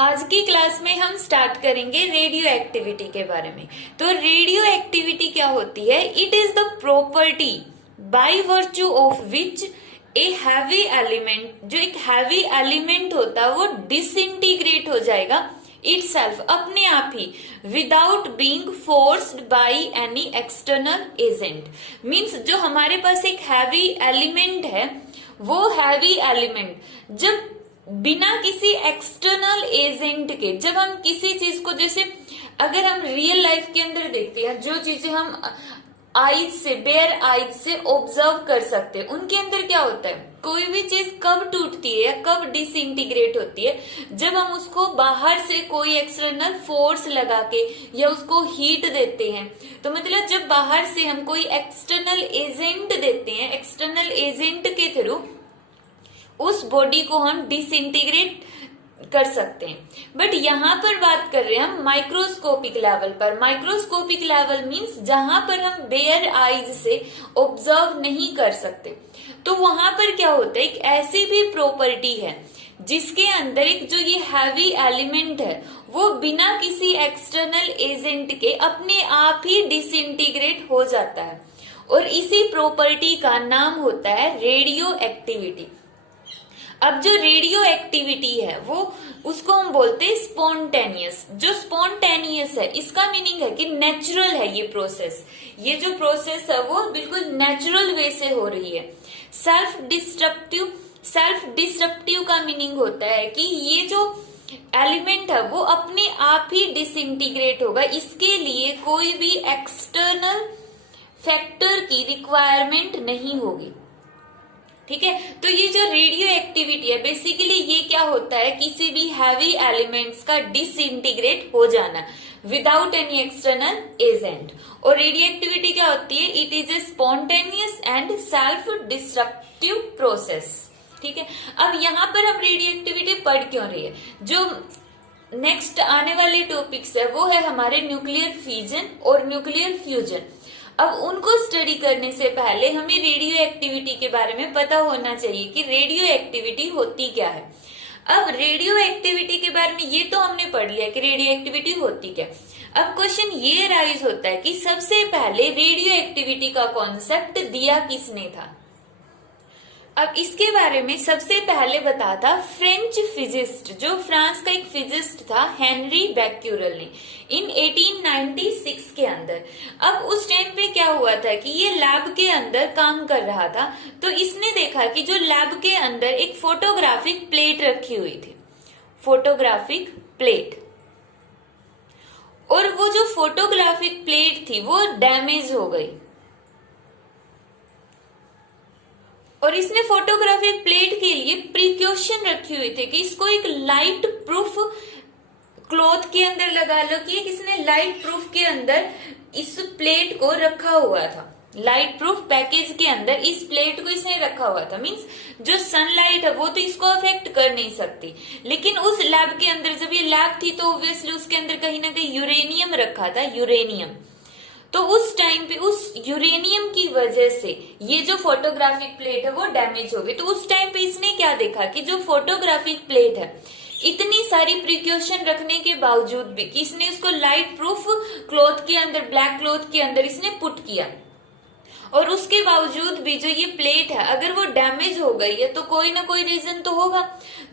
आज की क्लास में हम स्टार्ट करेंगे रेडियो एक्टिविटी के बारे में। तो रेडियो एक्टिविटी क्या होती है? It is the property by virtue of which a heavy element, जो एक हैवी एलिमेंट होता है वो डिसइंटीग्रेट हो जाएगा इटसेल्फ, अपने आप ही, without being forced by any external agent. Means जो हमारे पास एक हैवी एलिमेंट है, वो हैवी एलिमेंट जब बिना किसी एक्सटर्नल एजेंट के, जब हम किसी चीज को, जैसे अगर हम रियल लाइफ के अंदर देखते हैं, जो चीजें हम आईज से, बेयर आईज से ऑब्जर्व कर सकते हैं, उनके अंदर क्या होता है? कोई भी चीज कब टूटती है या कब डिसइंटीग्रेट होती है? जब हम उसको बाहर से कोई एक्सटर्नल फोर्स लगा के या उसको हीट देते हैं। तो मतलब जब बाहर से हम कोई एक्सटर्नल एजेंट देते हैं, एक्सटर्नल एजेंट के थ्रू उस बॉडी को हम डिसइंटीग्रेट कर सकते हैं। बट यहाँ पर बात कर रहे हैं हम माइक्रोस्कोपिक लेवल पर। माइक्रोस्कोपिक लेवल मींस जहां पर हम बेयर आईज से ऑब्जर्व नहीं कर सकते। तो वहां पर क्या होता है, एक ऐसी भी प्रॉपर्टी है जिसके अंदर एक जो ये हैवी एलिमेंट है वो बिना किसी एक्सटर्नल एजेंट के अपने आप ही डिसइंटीग्रेट हो जाता है, और इसी प्रॉपर्टी का नाम होता है रेडियो एक्टिविटी। अब जो रेडियो एक्टिविटी है वो, उसको हम बोलते हैं स्पॉन्टेनियस। जो स्पॉन्टेनियस है, इसका मीनिंग है कि नेचुरल है ये प्रोसेस। ये जो प्रोसेस है वो बिल्कुल नेचुरल वे से हो रही है। सेल्फ डिस्ट्रक्टिव, सेल्फ डिस्ट्रक्टिव का मीनिंग होता है कि ये जो एलिमेंट है वो अपने आप ही डिसइंटीग्रेट होगा, इसके लिए कोई भी एक्सटर्नल फैक्टर की रिक्वायरमेंट नहीं होगी। ठीक है, तो ये जो रेडियो एक्टिविटी है, बेसिकली ये क्या होता है, किसी भी हैवी एलिमेंट्स का डिसइंटीग्रेट हो जाना विदाउट एनी एक्सटर्नल एजेंट। और रेडियो एक्टिविटी क्या होती है? It is a spontaneous and self destructive process. ठीक है, अब यहाँ पर हम रेडियो एक्टिविटी पढ़ क्यों रही है? जो नेक्स्ट आने वाले टॉपिक्स है वो है हमारे न्यूक्लियर फिजन और न्यूक्लियर फ्यूजन। अब उनको स्टडी करने से पहले हमें रेडियो एक्टिविटी के बारे में पता होना चाहिए कि रेडियो एक्टिविटी होती क्या है। अब रेडियो एक्टिविटी के बारे में ये तो हमने पढ़ लिया कि रेडियो एक्टिविटी होती क्या। अब क्वेश्चन ये राइज होता है कि सबसे पहले रेडियो एक्टिविटी का कॉन्सेप्ट दिया किसने था? अब इसके बारे में सबसे पहले बता था फ्रेंच फिजिस्ट, जो फ्रांस का एक फिजिस्ट था, हेनरी बैक्यूरेल ने, इन 1896 के अंदर। अब उस टाइम पे क्या हुआ था कि ये लैब के अंदर काम कर रहा था, तो इसने देखा कि जो लैब के अंदर एक फोटोग्राफिक प्लेट रखी हुई थी, फोटोग्राफिक प्लेट, और वो जो फोटोग्राफिक प्लेट थी वो डैमेज हो गई। और इसने फोटोग्राफिक प्लेट के लिए प्रिकॉशन रखी हुई थी कि इसको एक लाइट प्रूफ क्लॉथ के अंदर लगा लो, कि इसने लाइट प्रूफ के अंदर इस प्लेट को रखा हुआ था। लाइट प्रूफ पैकेज के अंदर इस प्लेट को इसने रखा हुआ था। मींस जो सनलाइट है वो तो इसको अफेक्ट कर नहीं सकती, लेकिन उस लैब के अंदर, जब ये लैब थी तो ऑब्वियसली उसके अंदर कहीं ना कहीं यूरेनियम रखा था, यूरेनियम। तो उस टाइम पे उस यूरेनियम की वजह से ये जो फोटोग्राफिक प्लेट है वो डैमेज हो गई। तो उस टाइम पे इसने क्या देखा कि जो फोटोग्राफिक प्लेट है, इतनी सारी प्रिकॉशन रखने के बावजूद भी कि इसने उसको लाइट प्रूफ क्लॉथ के अंदर, ब्लैक क्लॉथ के अंदर इसने पुट किया, और उसके बावजूद भी जो ये प्लेट है अगर वो डैमेज हो गई है तो कोई ना कोई रीजन तो होगा।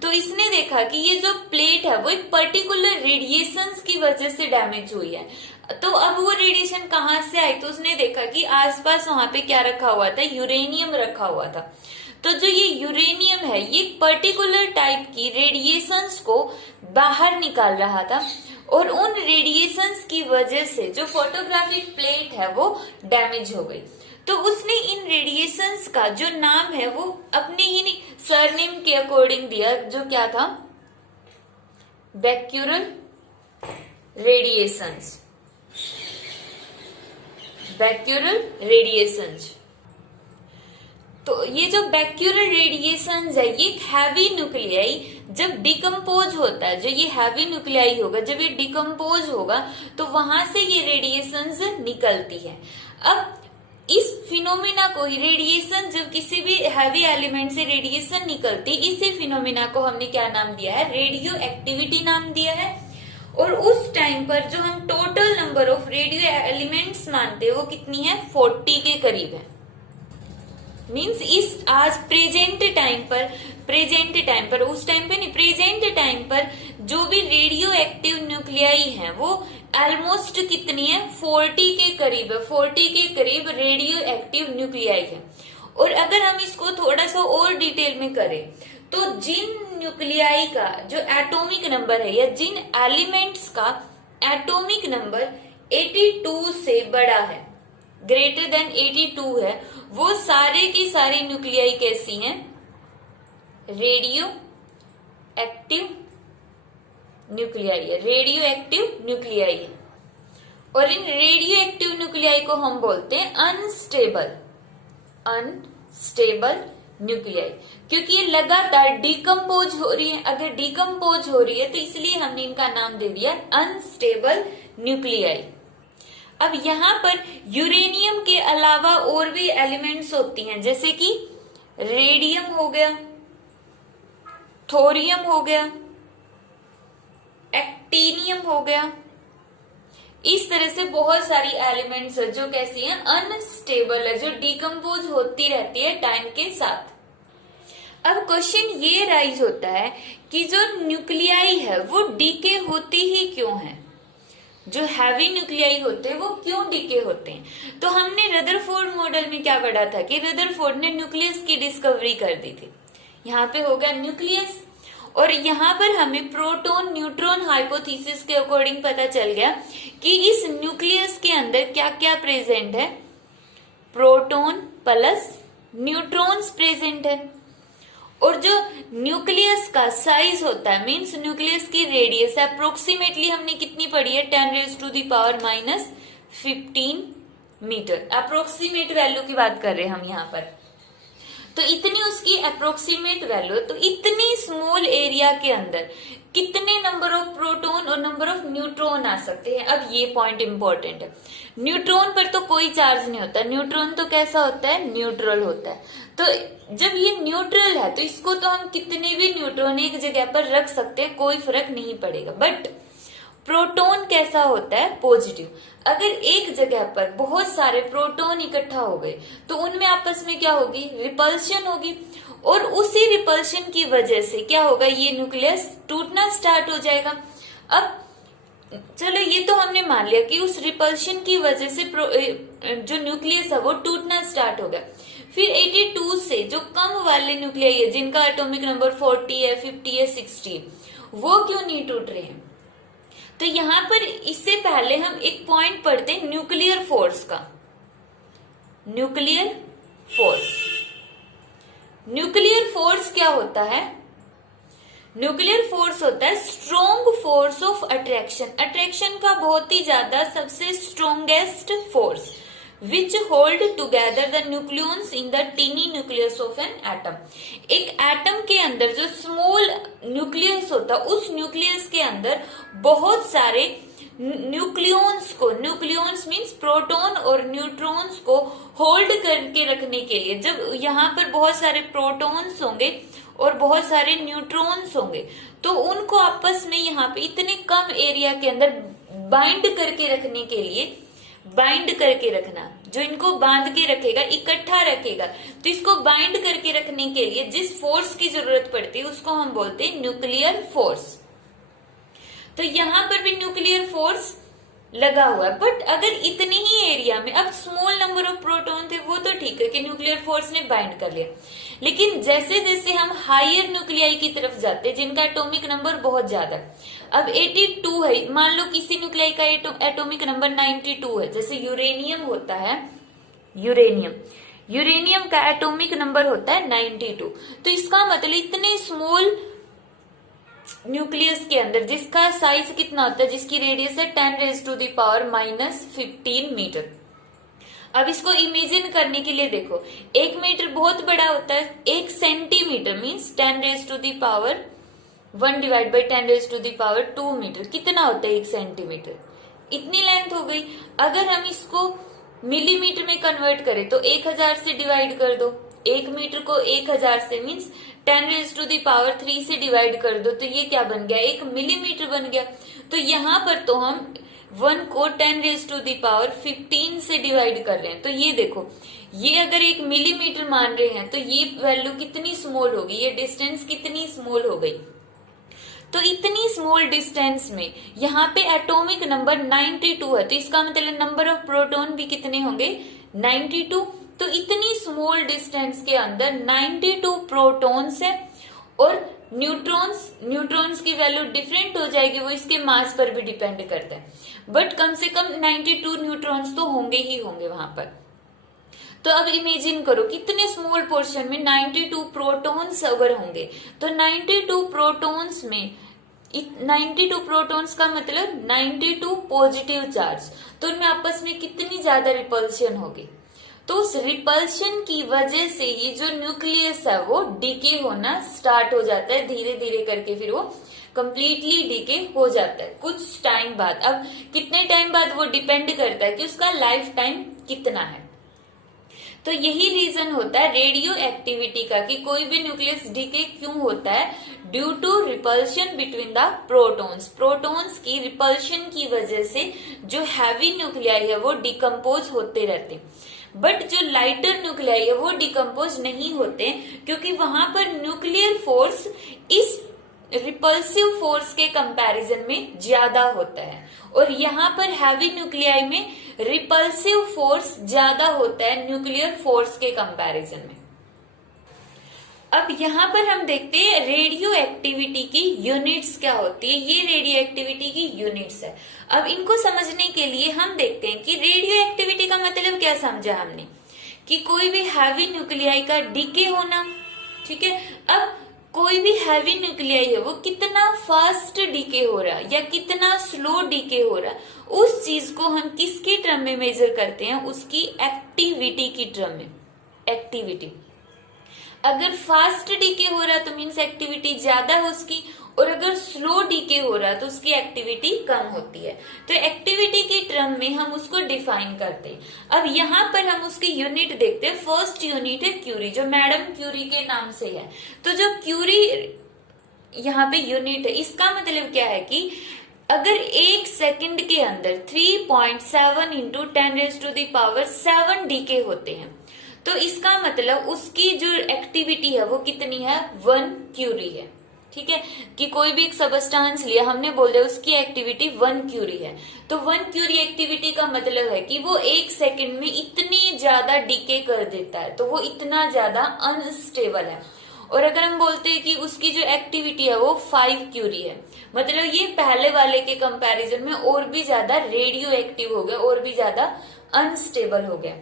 तो इसने देखा कि ये जो प्लेट है वो एक पर्टिकुलर रेडिएशंस की वजह से डैमेज हुई है। तो अब वो रेडिएशन कहाँ से आई? तो उसने देखा कि आसपास वहां पे क्या रखा हुआ था, यूरेनियम रखा हुआ था। तो जो ये यूरेनियम है ये पर्टिकुलर टाइप की रेडिएशंस को बाहर निकाल रहा था, और उन रेडिएशंस की वजह से जो फोटोग्राफिक प्लेट है वो डैमेज हो गई। तो उसने इन रेडिएशंस का जो नाम है वो अपने ही सरनेम के अकॉर्डिंग दिया, जो क्या था, बैक्यूरेल रेडिएशंस। Becquerel radiations. तो ये जो बैक्यूरेल रेडिएशंस है, ये हैवी न्यूक्लियाई जब डिकम्पोज होता है, जो ये हैवी न्यूक्लियाई होगा, जब ये डिकम्पोज होगा तो वहां से ये रेडिएशंस निकलती है। अब इस फिनोमिना को ही रेडिएशन, जब किसी भी हैवी एलिमेंट से रेडिएशन निकलती, इसी फिनोमिना को हमने क्या नाम दिया है, रेडियो एक्टिविटी नाम दिया है। और उस टाइम पर जो हम total number of radio elements मानते हैं वो कितनी है, 40 के करीब है। मीन्स इस आज प्रेजेंट टाइम पर उस टाइम पे नहीं, प्रेजेंट टाइम पर जो भी रेडियो एक्टिव न्यूक्लियाई है वो ऑलमोस्ट कितनी है, 40 के करीब है। 40 के करीब रेडियो एक्टिव न्यूक्लियाई है। और अगर हम इसको थोड़ा सा और डिटेल में करें तो जिन न्यूक्लियाई का जो एटॉमिक नंबर है या जिन एलिमेंट्स का एटॉमिक नंबर 82 से बड़ा है, ग्रेटर देन 82 है, वो सारे की सारी न्यूक्लियाई कैसी हैं, रेडियो एक्टिव न्यूक्लियाई है, रेडियो एक्टिव न्यूक्लियाई है। और इन रेडियो एक्टिव न्यूक्लियाई को हम बोलते हैं अनस्टेबल न्यूक्लियाई, क्योंकि ये लगातार डिकम्पोज हो रही है। अगर डिकम्पोज हो रही है तो इसलिए हमने इनका नाम दे दिया अनस्टेबल न्यूक्लियाई। अब यहाँ पर यूरेनियम के अलावा और भी एलिमेंट्स होती हैं, जैसे कि रेडियम हो गया, थोरियम हो गया, एक्टीनियम हो गया। इस तरह से बहुत सारी एलिमेंट्स है जो कैसी हैं, अनस्टेबल है, जो डिकम्पोज होती रहती है टाइम के साथ। अब क्वेश्चन ये राइज होता है कि जो न्यूक्लियाई है वो डीके होती ही क्यों है, जो हैवी न्यूक्लियाई होते हैं वो क्यों डीके होते हैं। तो हमने रदरफोर्ड मॉडल में क्या पढ़ा था कि रदरफोर्ड ने न्यूक्लियस की डिस्कवरी कर दी थी। यहाँ पे हो गया न्यूक्लियस, और यहाँ पर हमें प्रोटॉन न्यूट्रॉन हाइपोथेसिस के अकॉर्डिंग पता चल गया कि इस न्यूक्लियस के अंदर क्या क्या प्रेजेंट है, प्रोटॉन प्लस न्यूट्रॉन्स प्रेजेंट है। और जो न्यूक्लियस का साइज होता है, मींस न्यूक्लियस की रेडियस अप्रोक्सीमेटली हमने कितनी पढ़ी है, 10⁻⁻15 मीटर। अप्रोक्सीमेट वैल्यू की बात कर रहे हैं हम यहाँ पर, तो इतनी उसकी अप्रोक्सीमेट वैल्यू। तो इतनी स्मॉल एरिया के अंदर कितने नंबर ऑफ प्रोटॉन और नंबर ऑफ न्यूट्रॉन आ सकते हैं। अब ये पॉइंट इंपॉर्टेंट है, न्यूट्रॉन पर तो कोई चार्ज नहीं होता, न्यूट्रॉन तो कैसा होता है, न्यूट्रल होता है। तो जब ये न्यूट्रल है तो इसको तो हम कितने भी न्यूट्रॉन एक जगह पर रख सकते हैं, कोई फर्क नहीं पड़ेगा। बट प्रोटॉन कैसा होता है, पॉजिटिव। अगर एक जगह पर बहुत सारे प्रोटॉन इकट्ठा हो गए तो उनमें आपस में क्या होगी, रिपल्शन होगी, और उसी रिपल्शन की वजह से क्या होगा, ये न्यूक्लियस टूटना स्टार्ट हो जाएगा। अब चलो ये तो हमने मान लिया कि उस रिपल्शन की वजह से जो न्यूक्लियस है वो टूटना स्टार्ट हो गया। फिर 82 से जो कम वाले न्यूक्लियाई है, जिनका एटॉमिक नंबर 40 है, 50 है, 60, वो क्यों नहीं टूट रहे हैं। तो यहाँ पर इससे पहले हम एक पॉइंट पढ़ते हैं न्यूक्लियर फोर्स का। न्यूक्लियर फोर्स, न्यूक्लियर फोर्स क्या होता है, न्यूक्लियर फोर्स होता है strong force of attraction, attraction का बहुत ही ज्यादा सबसे strongest force which hold together the nucleons in the tiny nucleus of an atom। एक एटम के अंदर जो स्मॉल न्यूक्लियस होता है, उस न्यूक्लियस के अंदर बहुत सारे न्यूक्लियंस को, न्यूक्लियंस मीन्स प्रोटॉन और न्यूट्रॉन्स को होल्ड करके रखने के लिए, जब यहाँ पर बहुत सारे प्रोटॉन्स होंगे और बहुत सारे न्यूट्रॉन्स होंगे तो उनको आपस में यहाँ पे इतने कम एरिया के अंदर बाइंड करके रखने के लिए, बाइंड करके रखना, जो इनको बांध के रखेगा, इकट्ठा रखेगा, तो इसको बाइंड करके रखने के लिए जिस फोर्स की जरूरत पड़ती है उसको हम बोलते हैं न्यूक्लियर फोर्स। तो यहाँ पर भी न्यूक्लियर फोर्स लगा हुआ है। बट अगर इतनी ही एरिया में, अब स्मॉल नंबर ऑफ प्रोटॉन थे वो तो ठीक है कि न्यूक्लियर फोर्स ने बाइंड कर लिया, लेकिन जैसे जैसे हम हायर न्यूक्लियाई की तरफ जाते हैं जिनका एटॉमिक नंबर बहुत ज्यादा है, अब 82 है, मान लो किसी न्यूक्लियाई का एटॉमिक नंबर 92 है, जैसे यूरेनियम होता है, यूरेनियम का एटॉमिक नंबर होता है 92। तो इसका मतलब इतने स्मॉल न्यूक्लियस के अंदर जिसका साइज कितना होता है, जिसकी रेडियस है 10⁻⁻15 मीटर। अब इसको इमेजिन करने के लिए देखो, 1 मीटर बहुत बड़ा होता है, 1 सेंटीमीटर मीन्स 10⁻1 / 10⁻2 मीटर कितना होता है, 1 सेंटीमीटर, इतनी लेंथ हो गई। अगर हम इसको मिलीमीटर में कन्वर्ट करें तो 1000 से डिवाइड कर दो, 1 मीटर को 1000 से मीन्स 10⁻³ से डिवाइड कर दो, तो ये क्या बन गया, 1 मिलीमीटर बन गया। तो यहाँ पर तो हम 1 को 10⁻15 से डिवाइड कर रहे हैं, तो ये देखो, ये अगर 1 मिलीमीटर मान रहे हैं तो ये वैल्यू कितनी स्मॉल होगी, ये डिस्टेंस कितनी स्मॉल हो गई। तो इतनी स्मॉल डिस्टेंस में यहाँ पे एटॉमिक नंबर 92 है, तो इसका मतलब नंबर ऑफ प्रोटॉन भी कितने होंगे, 92। तो इतनी स्मॉल डिस्टेंस के अंदर 92 प्रोटॉन्स है, और न्यूट्रॉन्स की वैल्यू डिफरेंट हो जाएगी, वो इसके मास पर भी डिपेंड करता है, बट कम से कम 92 न्यूट्रॉन्स तो होंगे ही होंगे वहां पर। तो अब इमेजिन करो कितने स्मॉल पोर्शन में 92 प्रोटॉन्स अगर होंगे, तो 92 प्रोटॉन्स में 92 प्रोटॉन्स का मतलब 92 पॉजिटिव चार्ज, तो उनमें आपस में कितनी ज्यादा रिपल्शन होगी। तो उस रिपल्शन की वजह से ये जो न्यूक्लियस है वो डीके होना स्टार्ट हो जाता है, धीरे धीरे करके फिर वो कंप्लीटली डीके हो जाता है कुछ टाइम बाद। अब कितने टाइम बाद वो डिपेंड करता है कि उसका लाइफ टाइम कितना है। तो यही रीजन होता है रेडियो एक्टिविटी का कि कोई भी न्यूक्लियस डीके क्यों होता है, due to repulsion between the protons. Protons की रिपल्शन की वजह से जो हैवी न्यूक्लियाई है वो डिकम्पोज होते रहते हैं, बट जो लाइटर न्यूक्लियाई है वो डिकम्पोज नहीं होते, क्योंकि वहां पर न्यूक्लियर फोर्स इस रिपल्सिव फोर्स के कंपैरिजन में ज्यादा होता है, और यहाँ पर हैवी न्यूक्लियाई में रिपल्सिव फोर्स ज्यादा होता है न्यूक्लियर फोर्स के कंपैरिजन में। अब यहाँ पर हम देखते हैं रेडियो एक्टिविटी की यूनिट्स क्या होती है। ये रेडियो एक्टिविटी की यूनिट्स है। अब इनको समझने के लिए हम देखते हैं कि रेडियो एक्टिविटी का मतलब क्या समझा हमने, कि कोई भी हैवी न्यूक्लियाई का डीके होना, ठीक है। अब कोई भी हैवी न्यूक्लियाई है वो कितना फास्ट डीके हो रहा है या कितना स्लो डीके हो रहा है, उस चीज को हम किसके टर्म में मेजर करते हैं, उसकी एक्टिविटी की टर्म में। एक्टिविटी अगर फास्ट डीके हो रहा है तो मीन्स एक्टिविटी ज्यादा है उसकी, और अगर स्लो डीके हो रहा है तो उसकी एक्टिविटी कम होती है। तो एक्टिविटी की टर्म में हम उसको डिफाइन करते हैं। अब यहाँ पर हम उसकी यूनिट देखते हैं। फर्स्ट यूनिट है क्यूरी, जो मैडम क्यूरी के नाम से है। तो जो क्यूरी यहाँ पे यूनिट है, इसका मतलब क्या है कि अगर 1 सेकंड के अंदर 3.7 इंटू 10⁻⁷ डीके होते हैं, तो इसका मतलब उसकी जो एक्टिविटी है वो कितनी है, 1 क्यूरी है। ठीक है, कि कोई भी एक सबस्टांस लिया, हमने बोल दिया उसकी एक्टिविटी 1 क्यूरी है, तो 1 क्यूरी एक्टिविटी का मतलब है कि वो 1 सेकंड में इतनी ज्यादा डीके कर देता है, तो वो इतना ज्यादा अनस्टेबल है। और अगर हम बोलते हैं कि उसकी जो एक्टिविटी है वो 5 क्यूरी है, मतलब ये पहले वाले के कंपैरिजन में और भी ज्यादा रेडियो एक्टिव हो गया, और भी ज्यादा अनस्टेबल हो गया।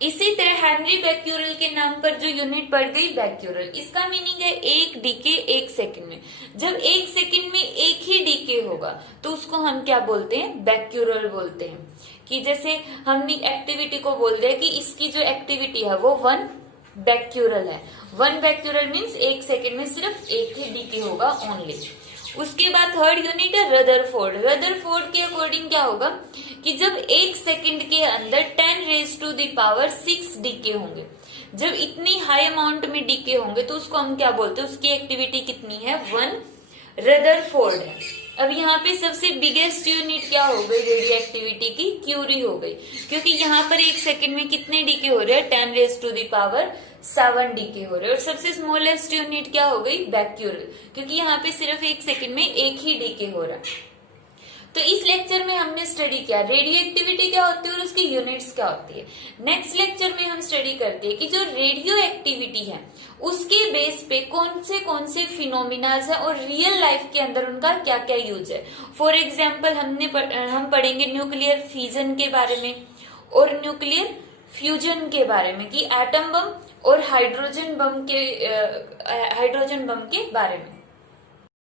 इसी तरह हेनरी बैक्यूरेल के नाम पर जो यूनिट पड़ गई बैक्यूरेल, इसका मीनिंग है 1 डीके 1 सेकंड में। जब 1 सेकंड में 1 ही डीके होगा तो उसको हम क्या बोलते हैं, बैक्यूरेल बोलते हैं। कि जैसे हमने एक्टिविटी को बोल दिया कि इसकी जो एक्टिविटी है वो 1 बैक्यूरेल है। 1 बैक्यूरेल मीन्स 1 सेकंड में सिर्फ 1 ही डीके होगा ओनली। उसके बाद थर्ड यूनिट है रदरफोर्ड। रदरफोर्ड के अकॉर्डिंग क्या होगा कि जब 1 सेकंड के अंदर 10⁻⁶ डीके होंगे, जब इतनी हाई अमाउंट में डीके होंगे तो उसको हम क्या बोलते हैं, उसकी एक्टिविटी कितनी है, 1 रदरफोर्ड है। अब यहाँ पे सबसे बिगेस्ट यूनिट क्या हो गई रेडियो एक्टिविटी की, क्यूरी हो गई, क्योंकि यहाँ पर 1 सेकंड में कितने डीके हो रहे हैं, 10⁻⁷ डीके हो रहे हैं। और सबसे स्मॉलेस्ट यूनिट क्या हो गई, बैक्यूरेल, क्योंकि यहाँ पे सिर्फ 1 सेकंड में 1 ही डीके हो रहा है। तो इस लेक्चर में हमने स्टडी किया रेडियो एक्टिविटी क्या होती है और उसकी यूनिट्स क्या होती है। नेक्स्ट लेक्चर में हम स्टडी करते हैं कि जो रेडियो एक्टिविटी है उसके बेस पे कौन से फिनोमिनाज है और रियल लाइफ के अंदर उनका क्या क्या यूज है। फॉर एग्जाम्पल हम पढ़ेंगे न्यूक्लियर फिजन के बारे में और न्यूक्लियर फ्यूजन के बारे में, कि एटम बम और हाइड्रोजन बम के बारे में।